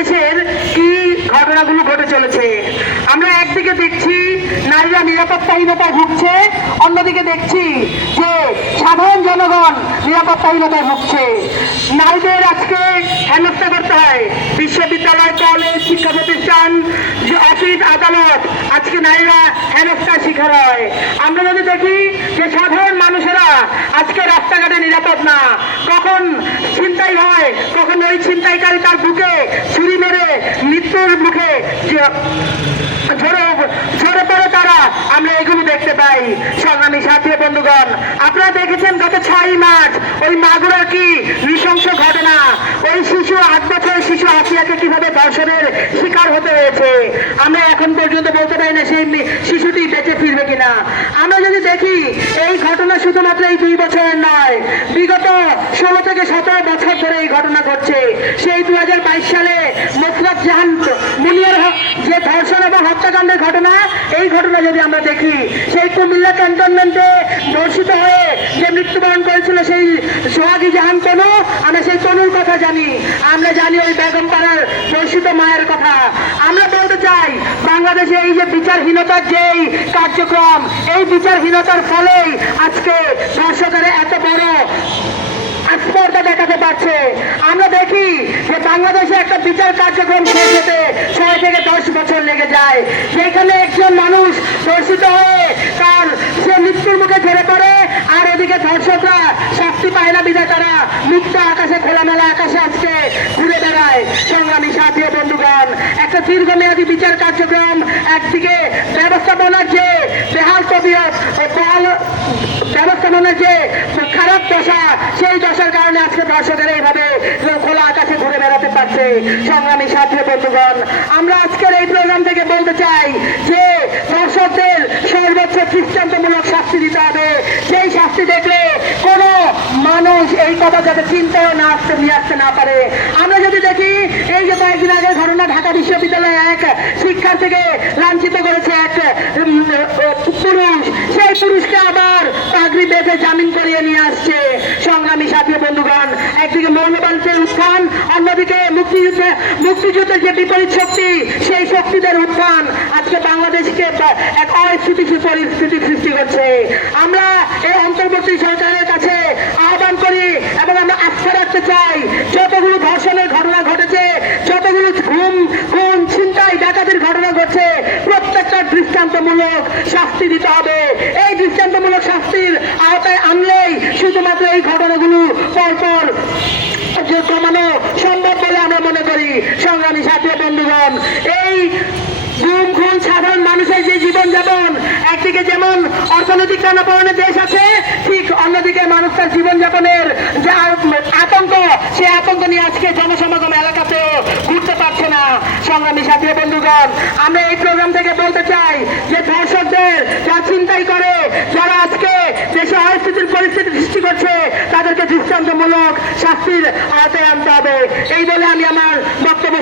বাংলাদেশের কি ঘটনাগুলো ঘটে চলেছে? আমরা একদিকে দেখছি নারীরা নিরাপত্তাহীনতায় ভুগছে, অন্যদিকে দেখছি যে সাধারণ জনগণ নিরাপত্তাহীনতায় ভুগছে। নারীদের আজকে হেনস্থা করতে হয়। বিশ্ববিদ্যালয়, কলেজ, শিক্ষা প্রতিষ্ঠান অফিস, আদালত, আজকে নারীরা হেনস্থার শিকার হয়। আমরা যদি দেখি যে সাধারণ মানুষেরা আজকে রাস্তাঘাটে নিরাপদ না, কখন ছিনতাই হয় কখন ওই ছিনতাইকারী তার বুকে ছুরি মেরে মৃত্যুর মুখে ঝরে পড়ে তারা। আমরা এগুলো দেখতে পাই। সংগ্রামী সাথী বন্ধুগণ, আপনারা দেখেছেন গত ছয় মার্চ ওই মাগুরা কি নৃশংস ঘটনা? ওই শিশু, আট বছরের শিশু আসিয়াকে কীভাবে ধর্ষণের শিকার হতে হয়েছে? আমরা এখন পর্যন্ত বলতে পারি না সেই শিশুটি বেঁচে ফিরবে কিনা। আমরা যদি দেখি, এই ঘটনা শুধুমাত্র এই দুই ষোলো থেকে সতেরো বছর ধরে এই ঘটনা ঘটছে। সেই দু হাজার বাইশ সালে মোসরাত জাহান মুনিয়ার যে ধর্ষণ এবং হত্যাকাণ্ডের ঘটনা, এই ঘটনা যদি আমরা দেখি, সেই কুমিল্লা ক্যান্টনমেন্টে ধর্ষিত হয়ে যে মৃত্যুবরণ করেছিল সেই সোহাগী জাহান তনু, আমরা সেই তনুর কথা জানি। আমরা জানি ওই বেগম পাড়ার ধর্ষিত মায়ের কথা। আমরা বলতে চাই, বাংলাদেশে এই যে বিচারহীনতার যেই কার্যক্রম, এই বিচারহীনতার ফলেই আজকে ধর্ষকের এত বড় পারছে আমরা দেখি যে বাংলাদেশে একটা বিচার কার্যক্রম শেষ হতে ছয় থেকে দশ বছর লেগে যায়। সেখানে একজন মানুষ ধর্ষিত হয়ে তার সে মৃত্যুর মুখে ঝরে পড়ে আর ওদিকে ধর্ষকরা শক্তি পায় না বিধায় তারা মুক্ত আকাশে খোলামেলা আকাশে আজকে ঘুরে বেড়ায় সংগ্রামী সাথী বন্ধুগণ। একটা দীর্ঘমেয়াদী বিচার কার্যক্রম, একদিকে ব্যবস্থাপনার যে বেহাল তবিয়ত বহাল ব্যবস্থাপনার যে খারাপ দশা, সেই দশার কারণে আজকে দর্শকেরা এইভাবে খোলা আকাশে ঘুরে বেড়াতে পারছে। সংগ্রামী সাথী বন্ধুগণ, আমরা আজকের এই প্রোগ্রাম থেকে বলতে চাই যে দর্শকদের সর্বোচ্চ দৃষ্টান্তমূলক শাস্তি দিতে হবে। সেই শাস্তি দেখলে মানুষ এই কথা যাতে চিন্তাও না আসতে, নিয়ে আসতে না পারে। আমরা যদি দেখি, এই যে কয়েকদিন আগের ঘটনা ঢাকা বিশ্ববিদ্যালয়ে এক শিক্ষার্থীকে লাঞ্ছিত করেছে এক পুরুষ। সেই পুরুষকে আবার পাগড়ি বেঁধে জামিন করিয়ে নিয়ে আসছে সংগ্রামী সাথী বন্ধুগণ। একদিকে মৌলবাঞ্চের উত্থান, অন্যদিকে মুক্তিযুদ্ধে, মুক্তিযুদ্ধের যে বিপরীত শক্তি, সেই শক্তিদের উত্থান। আজকে বাংলাদেশকে এক অস্থিতিশীল পরিস্থিতি সৃষ্টি করছে। আমরা এই অন্তর্বর্তী সরকারের কাছে আহ্বান করি এবং আমরা চাই, যতগুলো ধর্ষণের ঘটনা ঘটেছে, যতগুলো ঘুম খুন ছিনতাই, ডাকাতির ঘটনা ঘটছে, প্রত্যেকটা দৃষ্টান্তমূলক শাস্তি দিতে হবে। এই দৃষ্টান্তমূলক শাস্তির আওতায় আনলেই শুধুমাত্র এই ঘটনাগুলো পরপর কমানো সম্ভব বলে আমরা মনে করি। সংগ্রামী সাথী বন্ধুগণ, এই গুম খুন সাধারণ মানুষের যে জীবনযাপন, একদিকে যেমন অর্থনৈতিক টানাপড়নের দেশ আছে, ঠিক অন্যদিকে মানুষ তার জীবনযাপনের যে আ- আতঙ্ক সে আতঙ্ক নিয়ে আজকে জনসমাগম এলাকাতেও ঘুরতে পারছে না সংগ্রামী বন্ধুগণ আমরা এই প্রোগ্রাম থেকে বলতে চাই যে দর্শকদের যা চিন্তাই করে, যারা আজকে দেশে অস্থিতির পরিস্থিতি সৃষ্টি করছে, তাদেরকে দৃষ্টান্তমূলক শাস্তির আওতায় আনতে হবে। এই বলে আমি আমার বক্তব্য